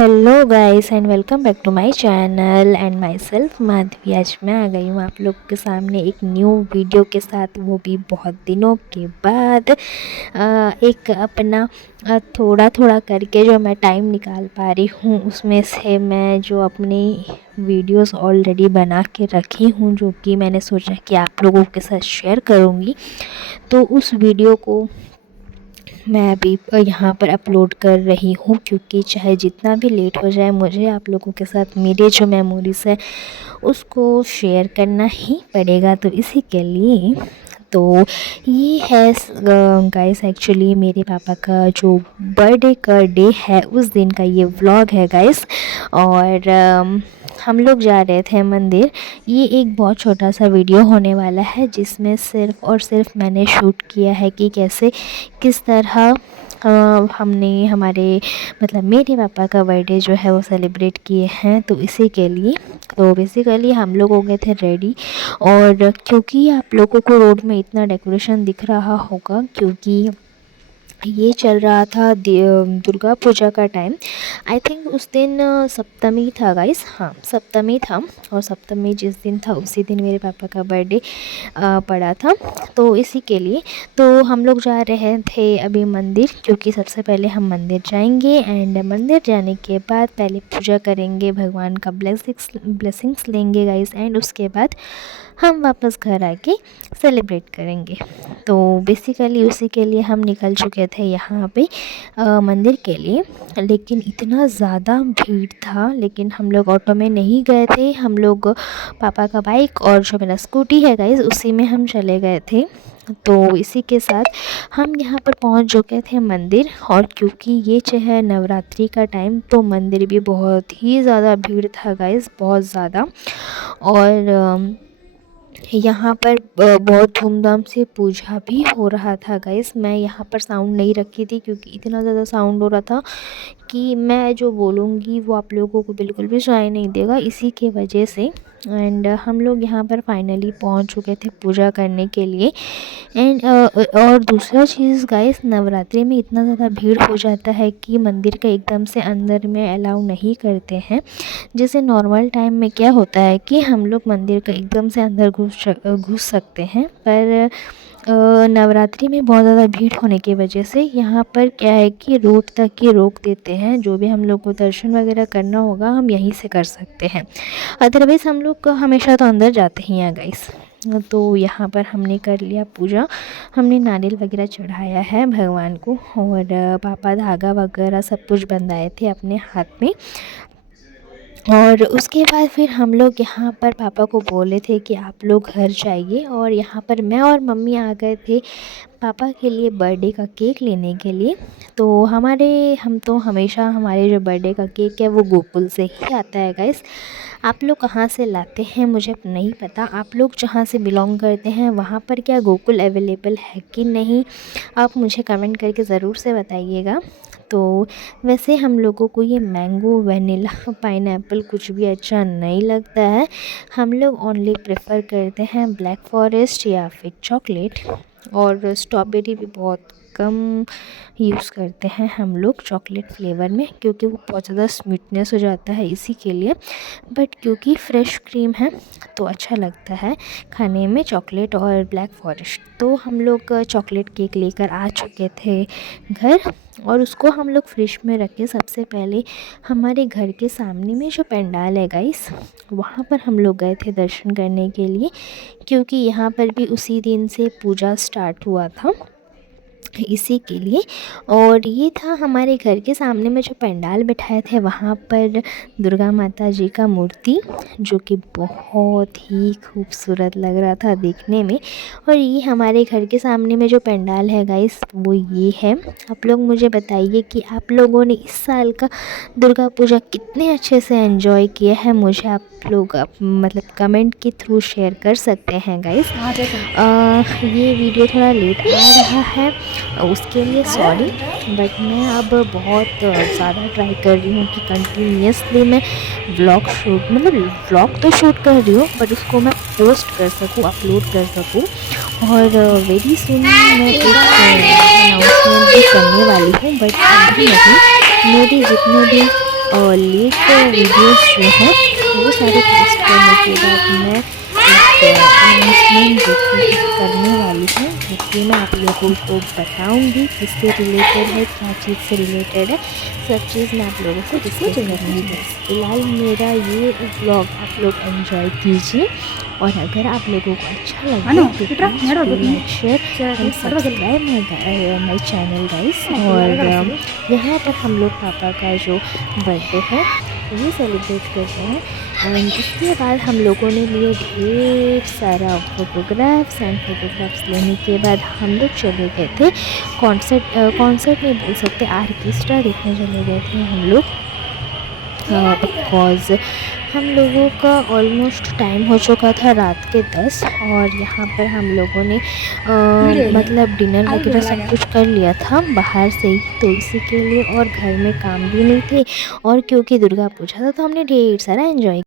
Hello guys and welcome back to my channel and myself Madhavi. आज मैं आ गई हूँ आप लोग के सामने एक न्यू वीडियो के साथ, वो भी बहुत दिनों के बाद। एक अपना थोड़ा थोड़ा करके जो मैं टाइम निकाल पा रही हूँ उसमें से मैं जो अपनी वीडियोस ऑलरेडी बना के रखी हूँ, जो कि मैंने सोचा कि आप लोगों के साथ शेयर करूँगी, तो उस वीडियो को मैं अभी यहाँ पर अपलोड कर रही हूँ। क्योंकि चाहे जितना भी लेट हो जाए, मुझे आप लोगों के साथ मेरे जो मेमोरीज़ है उसको शेयर करना ही पड़ेगा। तो इसी के लिए तो ये है गाइस, एक्चुअली मेरे पापा का जो बर्थडे का डे है उस दिन का ये व्लॉग है गाइस। और हम लोग जा रहे थे मंदिर। ये एक बहुत छोटा सा वीडियो होने वाला है जिसमें सिर्फ़ और सिर्फ मैंने शूट किया है कि कैसे किस तरह हमने हमारे मतलब मेरे पापा का बर्थडे जो है वो सेलिब्रेट किए हैं। तो इसी के लिए तो बेसिकली हम लोग हो गए थे रेडी। और क्योंकि आप लोगों को रोड में इतना डेकोरेशन दिख रहा होगा, क्योंकि ये चल रहा था दुर्गा पूजा का टाइम। आई थिंक उस दिन सप्तमी था गाइस, हाँ सप्तमी था। और सप्तमी जिस दिन था उसी दिन मेरे पापा का बर्थडे पड़ा था। तो इसी के लिए तो हम लोग जा रहे थे अभी मंदिर, क्योंकि सबसे पहले हम मंदिर जाएंगे एंड मंदिर जाने के बाद पहले पूजा करेंगे, भगवान का ब्लेसिंग्स लेंगे गाइस, एंड उसके बाद हम वापस घर आके सेलिब्रेट करेंगे। तो बेसिकली उसी के लिए हम निकल चुके थे यहाँ पे मंदिर के लिए। लेकिन इतना ज़्यादा भीड़ था, लेकिन हम लोग ऑटो में नहीं गए थे, हम लोग पापा का बाइक और जो मेरा स्कूटी है गाइस उसी में हम चले गए थे। तो इसी के साथ हम यहाँ पर पहुँच चुके थे मंदिर। और क्योंकि ये जो है नवरात्रि का टाइम, तो मंदिर भी बहुत ही ज़्यादा भीड़ था गाइस, बहुत ज़्यादा। और यहाँ पर बहुत धूमधाम से पूजा भी हो रहा था गाइस। मैं यहाँ पर साउंड नहीं रखी थी क्योंकि इतना ज़्यादा साउंड हो रहा था कि मैं जो बोलूँगी वो आप लोगों को बिल्कुल भी सुनाई नहीं देगा, इसी के वजह से। एंड हम लोग यहाँ पर फाइनली पहुँच चुके थे पूजा करने के लिए। एंड और दूसरा चीज़ गाइस, नवरात्रि में इतना ज़्यादा भीड़ हो जाता है कि मंदिर का एकदम से अंदर में अलाउ नहीं करते हैं। जैसे नॉर्मल टाइम में क्या होता है कि हम लोग मंदिर का एकदम से अंदर घुस सकते हैं, पर नवरात्रि में बहुत ज़्यादा भीड़ होने की वजह से यहाँ पर क्या है कि रोड तक ही रोक देते हैं। जो भी हम लोग को दर्शन वगैरह करना होगा हम यहीं से कर सकते हैं, अदरवाइज़ हम लोग हमेशा तो अंदर जाते ही हैं गाइस। तो यहाँ पर हमने कर लिया पूजा, हमने नारियल वगैरह चढ़ाया है भगवान को। और पापा धागा वगैरह सब कुछ बंधाए थे अपने हाथ में। और उसके बाद फिर हम लोग यहाँ पर पापा को बोले थे कि आप लोग घर जाइए, और यहाँ पर मैं और मम्मी आ गए थे पापा के लिए बर्थडे का केक लेने के लिए। तो हम तो हमेशा हमारे जो बर्थडे का केक है वो गोकुल से ही आता है गाइस। आप लोग कहाँ से लाते हैं मुझे नहीं पता, आप लोग जहाँ से बिलोंग करते हैं वहाँ पर क्या गोकुल अवेलेबल है कि नहीं, आप मुझे कमेंट करके ज़रूर से बताइएगा। तो वैसे हम लोगों को ये मैंगो वनीला पाइनएप्पल कुछ भी अच्छा नहीं लगता है। हम लोग ओनली प्रेफर करते हैं ब्लैक फॉरेस्ट या फिर चॉकलेट। और स्ट्रॉबेरी भी बहुत कम यूज़ करते हैं हम लोग चॉकलेट फ्लेवर में, क्योंकि वो बहुत ज़्यादा स्वीटनेस हो जाता है इसी के लिए। बट क्योंकि फ्रेश क्रीम है तो अच्छा लगता है खाने में चॉकलेट और ब्लैक फॉरेस्ट। तो हम लोग चॉकलेट केक लेकर आ चुके थे घर, और उसको हम लोग फ्रिज में रख के सबसे पहले हमारे घर के सामने में जो पंडाल है गाइस, वहाँ पर हम लोग गए थे दर्शन करने के लिए। क्योंकि यहाँ पर भी उसी दिन से पूजा स्टार्ट हुआ था, इसी के लिए। और ये था हमारे घर के सामने में जो पंडाल बिठाए थे, वहाँ पर दुर्गा माता जी का मूर्ति, जो कि बहुत ही खूबसूरत लग रहा था देखने में। और ये हमारे घर के सामने में जो पंडाल है गाइस वो ये है। आप लोग मुझे बताइए कि आप लोगों ने इस साल का दुर्गा पूजा कितने अच्छे से एंजॉय किया है, मुझे आप लोग मतलब कमेंट के थ्रू शेयर कर सकते हैं गाइस। ये वीडियो थोड़ा लेट आ रहा है, उसके लिए सॉरी। बट मैं अब बहुत ज़्यादा ट्राई कर रही हूँ कि कंटिन्यूसली मैं व्लॉग तो शूट कर रही हूँ, बट उसको मैं पोस्ट कर सकूँ, अपलोड कर सकूँ। और वेरी सुन मैं एक अनाउंसमेंट भी करने वाली हूँ, बट अभी नहीं। मेरी जितने भी लेट वीडियोस जो हैं वो सारे पोस्ट करने के बाद मैं एक अनाउंसमेंट जो कि करने वाली हूँ, जो कि मैं आप लोगों को बताऊंगी किससे रिलेटेड है, क्या चीज़ से रिलेटेड है, सब चीज़ मैं आप लोगों से डिस्कस करूँगी। फिलहाल मेरा ये व्लॉग आप लोग एंजॉय कीजिए, और अगर आप लोगों को अच्छा लगे तो like share and subscribe my channel guys. और यहाँ पर हम लोग पापा का जो बर्थडे है वही सेलिब्रेट करते हैं। एंड इसके बाद हम लोगों ने लिए ढेर सारा फोटोग्राफ्स लेने के बाद हम लोग चले गए थे कॉन्सर्ट नहीं बोल सकते, आर्केस्ट्रा देखने चले गए थे हम लोग। बिकॉज़ हम लोगों का ऑलमोस्ट टाइम हो चुका था रात के 10, और यहाँ पर हम लोगों ने मतलब डिनर वगैरह सब कुछ कर लिया था बाहर से ही, तो इसी के लिए, और घर में काम भी नहीं थे, और क्योंकि दुर्गा पूजा था तो हमने ढेर सारा एंजॉय